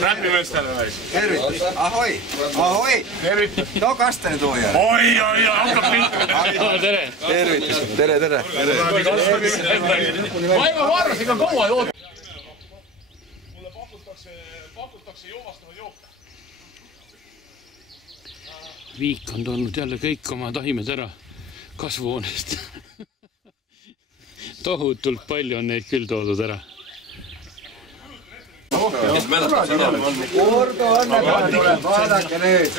Räpimestele või? Tervitus. Ahoi. Ahoi. Too kastani tooja. Oi, hakkab pilku. Tervitus. Tere. Ma juba varras, ega kaua ei oota. Mulle pakutakse joovastavaid jooke. Viik on toonud jälle kõik oma taimed ära kasvuhoonest. Tohutult palju on neid küll toodud ära. Urdo õnnepatik, vaadake nüüd.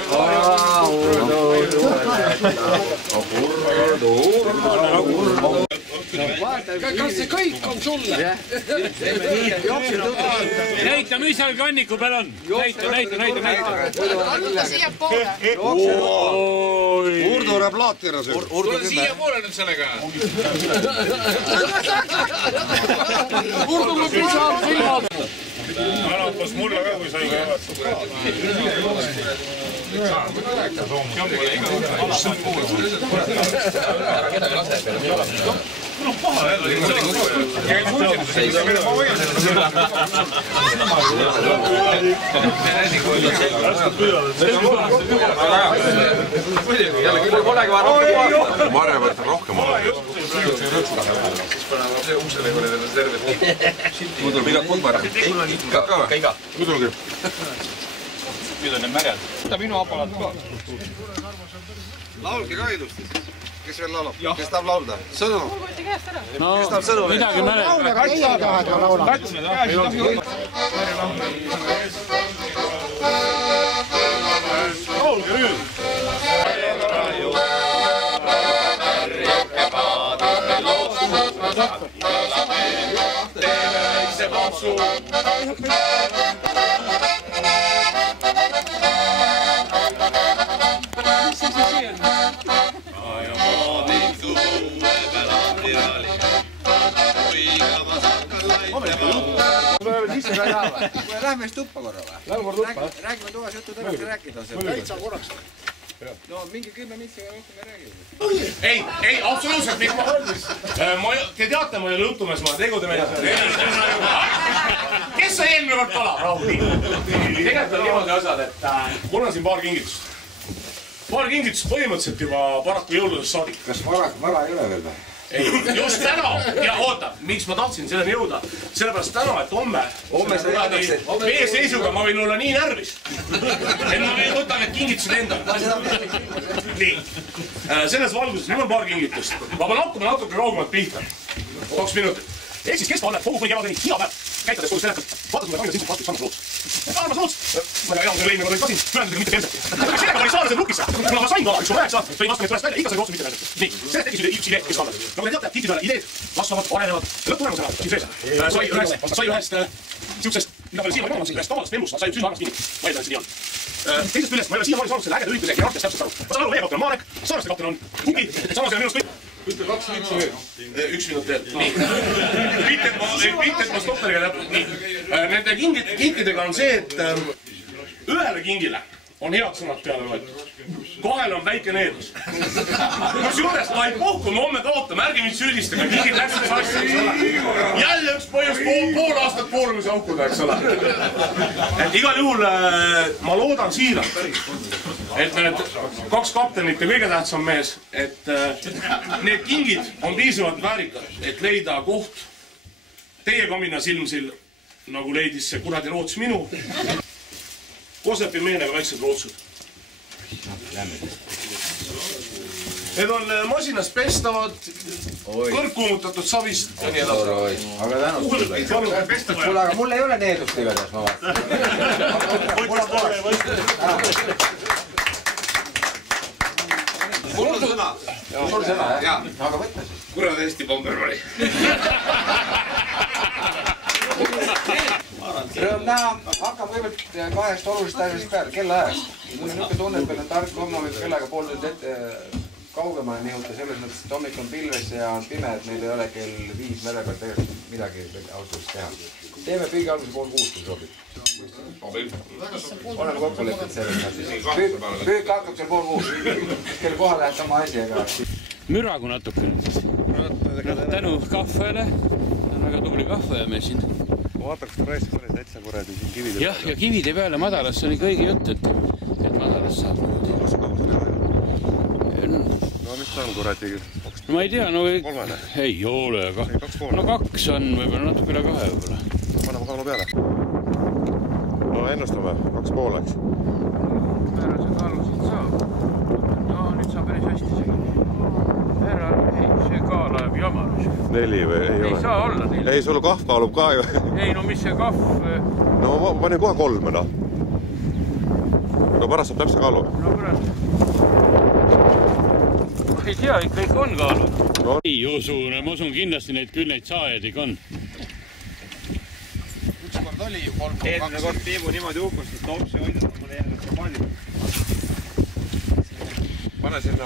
Urdo. Kas see kõik on sulle? Näita, mis seal kanniku peal on. Näita. Arvuta siia poole. Urdo läheb laati ära sööb. Tule siia poole nüüd sellega. Urdo läheb lisab silmad. Alapas mulle ka, kui sa juba jäävad. Mul on paha jälle. Marja võtta rohkem olla. Mul tuleb igat pool para. Igat ka või? Muidugi. Nüüd on need märjad. Võta minu apalaat ka. Laulge ka ilusti. Kes veel laulab? Kes tahab laulda? Sõnu? No, kes tahab sõnu? midagi mälet. Teie tahad ka laulda. Laulge nüüd! Lähme siis tuppa korra või? Räägime tuuas juttu tõenäoliselt rääkida. Täitsa korraks. No mingi 10 mitsi ja rohkem ei räägi. Ei, absoluutselt mitte. Te teate, ma ei ole jutumees, ma tegude meeles. Kes sai eelmine kord kala? Rauli. Tegelikult on niimoodi asjad, et mul on siin paar kingitust. Paar kingitust põhimõtteliselt juba paraku jõuludest saadik. Kas vara ei ole veel või? Ei, just täna, ja oota, miks ma tahtsin selleni jõuda, sellepärast täna, et homme meie seisuga ma võin olla nii närvis, et ma võtan need kingitused endale. Nii, selles valguses mul on paar kingitust, ma pean hakkama natuke kaugemalt pihta, 2 minutit. Ehk siis keskvallet kogu kui kevadeni iga päev käitades kodus seletab, vaata mulle kainad sinna vastus sammas loos. Armas loos! Ma ei tea, enam selle eelmine kord olin ka siin, pühendusega mitte pensati. Sellega ma ei saa selle lukisse. Kuna ma sain kala, üks ma 9 aastat, tõin vastu need tulest välja, ikka sai otsu mitte pensati. Nii, sellest tekkis üks idee keskvallet. Nagu te teate, tihtipeale ideed kasvavad, arenevad, lõpptulemusena siin sees. Sai ühest siuksest, mida veel siiamaani on, ühest tavalist vemmust, sai sündma arvast kinni. Ma eeldan, et see nii on. Teisest küljest, ma ei ole siiamaani saanud selle ägeda ürituse hierarhiast täpselt aru. Ma saan aru, meie kapten on Marek, Saaraste kapten on Kuki, samas ei ole minust kõik. Ütle 2 mitsi veel. 1 minut veel. Nii. Mitte, et ma stopperiga täpselt. Nii. Nende kingidega on see, et ühele kingile on head sõnad peale võetud. 2 on väike needus. Kus juures ta ei pohku, me homme kaotame, ärge mind süüdistage, kingid läksid asja, eks ole. Jälle üks põhjus pool aastat foorumis aukuda, eks ole. Et igal juhul ma loodan siiralt, et need 2 kaptenit ja kõige tähtsam mees, et need kingid on piisavalt väärikad, et leida koht teie kamina silmsil, nagu leidis see kuradi Roots minu. Kosepi meenega väiksed rootsud. Need on masinas pestavad, kõrgkuumutatud savist ja nii edasi. Aga tänud sulle. Kuule, aga mul ei ole needust igatahes, ma vaatan. Mul on sõna. Sul sõna, jah? Aga võtta siis. Kurad Eesti Bombermani. Rõõm näha, hakkab kõigepealt 2 olulisest asjast peale, kellaajast. Mul on niisugune tunne, et meil on tark homma võib kellaga pool tund ette kaugemale nihuta, selles mõttes, et hommik on pilves ja on pime, et meil ei ole kell 5 mere peal tegelikult midagi austusest teha. Teeme püügi alguse 5:30, kui sobib. Oleme kokku leppinud selles mõttes. Püük hakkab kell 5:30. Kell koha läheb sama asi, aga... Müragu natukene. Tänu kahvele. On väga tubli kahve ja me siin vaata, kas ta raiskas oli täitsa kuradi siin kivide jah, ja kivide peale madalas, see oli kõigi jutt, et madalas saab. No mis ta on kuradi? No ma ei tea, no ei ole, aga no 2 on võib-olla natuke üle 2 võib-olla. Paneme kaalu peale. No ennustame, 2,5 läks. Ära see kaalu siit saab. No nüüd saab päris hästi see. Ära, ei, see kaal ajab jamarus. 4 või ei ole? Ei saa olla 4. Ei, sul kahv kaalub ka ju. Ei, no mis see kahv? No ma panin kohe 3, no. No pärast saab täpse kaalu. No pärast. Ei tea, ikka on kaalu. No. Ei usu, ma usun kindlasti küll neid saajaid ikka on. Ükskord oli 3,2. Eelmine kord Piibu niimoodi uhkust, et topsi hoida, mulle jäänud ka palju. Pane sinna,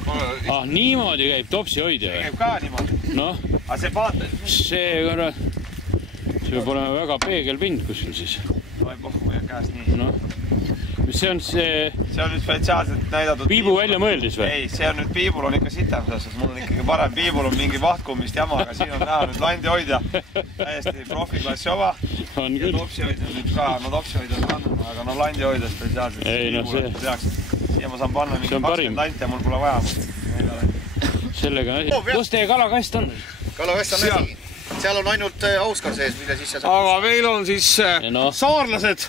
niimoodi käib topsi hoidja või? Käib ka niimoodi. Noh. Aga see paata? See peab olema väga peegelpind kuskil siis. Oi pohku, ma jään käest nii. Noh. See on see... See on nüüd spetsiaalselt näidatud... Piibu välja mõeldis või? Ei, see on nüüd Piibul on ikka sitem, sest mul on ikkagi parem. Piibul on mingi vahtkummist jama, aga siin on näha nüüd landi hoidja. Täiesti profiklassi oma. On küll. Ja topsi hoidja nüüd ka, no topsi hoidja on kannama, aga no landi hoidja spetsiaalselt. Ei, no see... Siia ma saan panna mingi 20 lanti ja mul pole vaja. Sellega on asi. Kus teie kalakast on? Kalakast on asi. Seal on ainult auskar sees, mille sisse saab. Aga meil on siis saarlased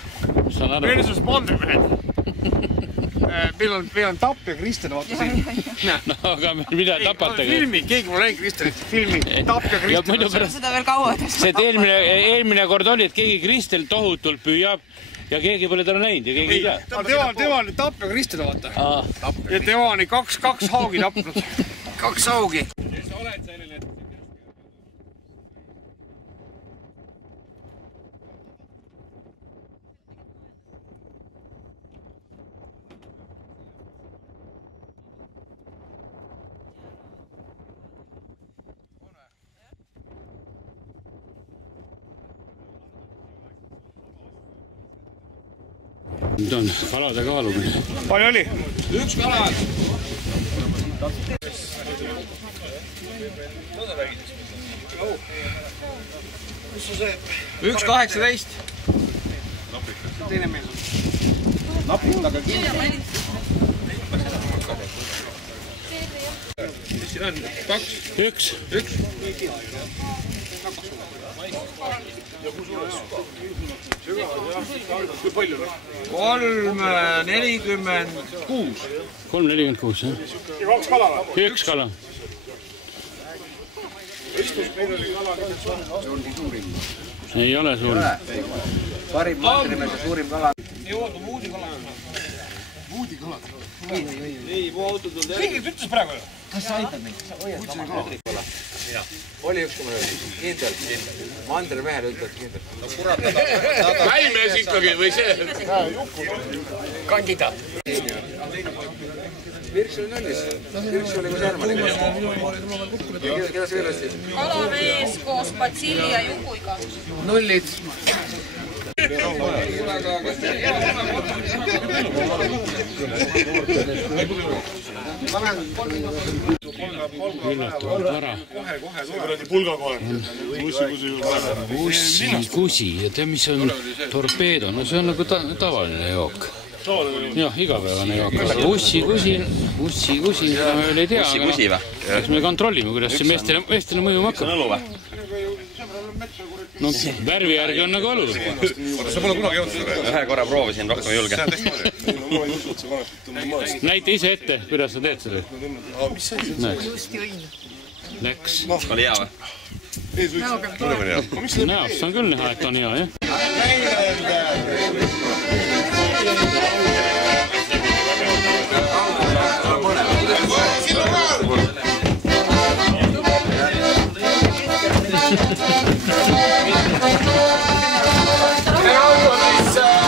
versus mandrimehed. Meil on Tapp ja Kristen, vaata siin. No aga mida tapate? Filmi, keegi mul näinud Kristenit, filmi Tapp ja Kristen. Seda veel kaua tõsta. See eelmine kord oli, et keegi Kristel tohutult püüab ja keegi pole teda näinud ja keegi ei tea. Tema on Tapp ja Kristen, vaata. Ja tema on 2 haugi tapnud. 2 haugi. Sa oled selline... Nüüd on kalade kaalumine. Palju oli? 1 kala. 1,18. Teine meil on. Napid taga kinni. Mis siin on? 2? 1. Kui palju? 3,46. 3,46, jah? Ja 2 kala või? 1 kala. Ei ole suurim. Parim mandrimees ja suurim kala. Ei oota, muudi kala. Muudi kala? Ei, mu autod on... Keegi ütles praegu ju? Kas sa aitad neid? Sa hoiad sama kala. Oli üks, kui ma öeldi. Kindel. Mandrimehele ütled kindel. No kurat. Väimees ikkagi või see? Kandidaat. Virks oli nullis. Virks oli kus Härmani. Keda sa veel ostsid? Kalamees koos Patsilli ja Jukuiga. Nullid. Üllatunud vara. Kusi. Ja tea, mis on torpeedo? No see on nagu tavaline jook. Jah, igapäevane jook. Ussi, seda me veel ei tea. Eks me kontrollime, kuidas see meestele mõjuma hakkab. Nõlu või? No värvi järgi on nagu õlu. Sa pole kunagi jõudnud seda? Ühe korra proovisin, rohkem ei julge. Näita ise ette, kuidas sa teed seda. Läks. Oli hea või? Näost on küll näha, et on hea, jah?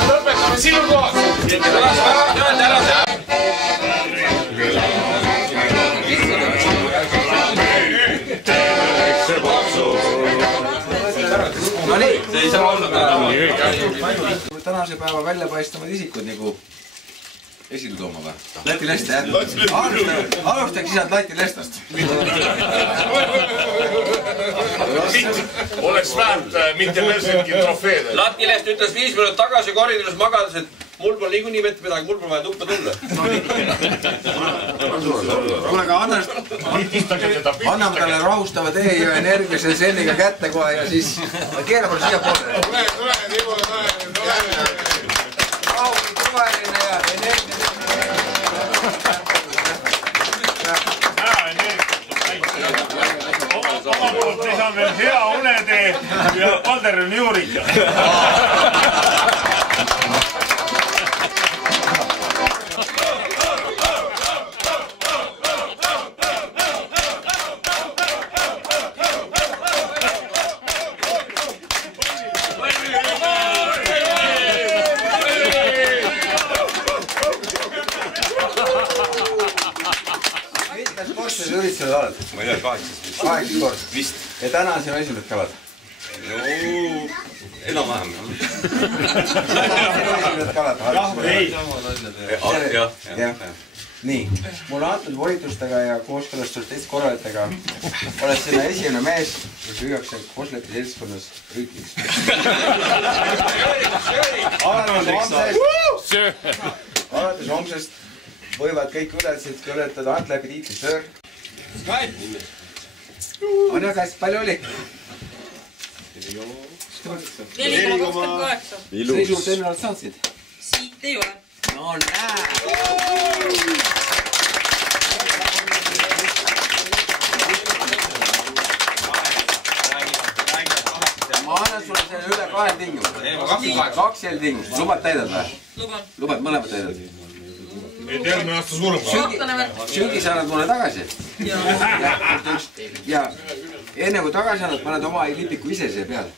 Lõpetame sinu kohas. No nii. See ei saa olla. Tänase päeva väljapaistavad isikud nagu esile tooma või? Läti Leste, jah? Alustaks isad Läti Lestast. Oleks väärt mitte Mersengi trofeed. Läti Lest ütles 5 minutit tagasi koridoris magades, et mul pole niikuinii vett midagi, mul pole vaja tuppa tulla. Kuule, aga anname talle rahustava tee ja energiase selliga kätte kohe ja siis keerame siia poole. Rahulik, roheline ja energiase. Oma poolt lisan veel hea unetee ja Valderin juurika. Ma ei tea, 8 kord. Vist. Ja täna sinu esimesed kävad? Enam-vähem. Esimesed kävad? Jah. Nii, mulle antud volitustega ja kooskõlastus teiste korralitega oled sinna esimene mees, kes lüüakse Koslepi seltskonnas rüütliks. Alates homsest võivad kõik ületused ületada Antlepi tiitli söör. On jah, kas palju oli? 4,28. See suurt enne oled saatsid? Siit ei ole. No näe! Ma annan sulle selle üle 2 tingimust. 2 jälle tingimust. Lubad täidad või? Luban. Lubad mõlemad täidad? Et järgmine aasta suurem. Sügis annad mulle tagasi. Ja enne kui tagasi annad, paned oma lipiku ise siia peale.